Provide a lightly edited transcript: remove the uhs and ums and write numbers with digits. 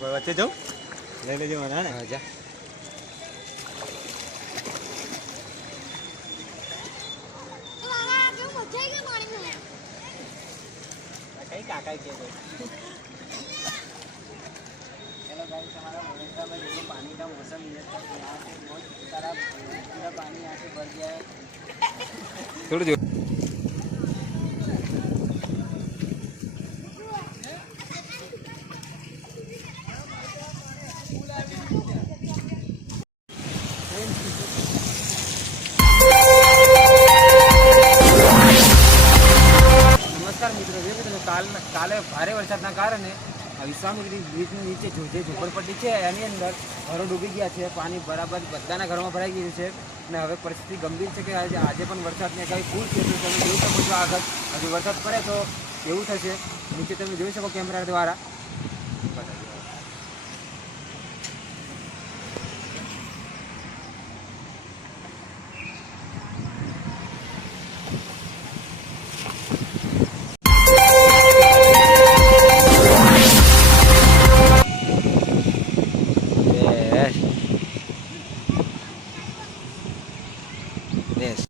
વચ્ચે જાઉં લઈ લેજો મને ને જા કઈ કાકા કે हेलो गाइस हमारा वडोदरा में देखो पानी का मौसम ये था यहाँ से बहुत सारा पूरा पानी यहाँ से भर गया है थोड़ी देर नमस्कार मित्रों देखो तो काले भारे वरसादના કારણે વિશ્વામિત્રી બ્રિજની નીચે જે ઝૂંપડપટ્ટી છે એની અંદર ઘરો ડૂબી ગયા છે પાણી બરાબર બધાના ઘરોમાં ભરાઈ ગયું છે અને હવે પરિસ્થિતિ ગંભીર છે કે આજે પણ વરસાદને કંઈ ફૂલ છે તો તમે જોઈ શકો છો આગળ હજી વરસાદ પડે તો એવું થશે નીચે તમે જોઈ શકો કેમેરા દ્વારા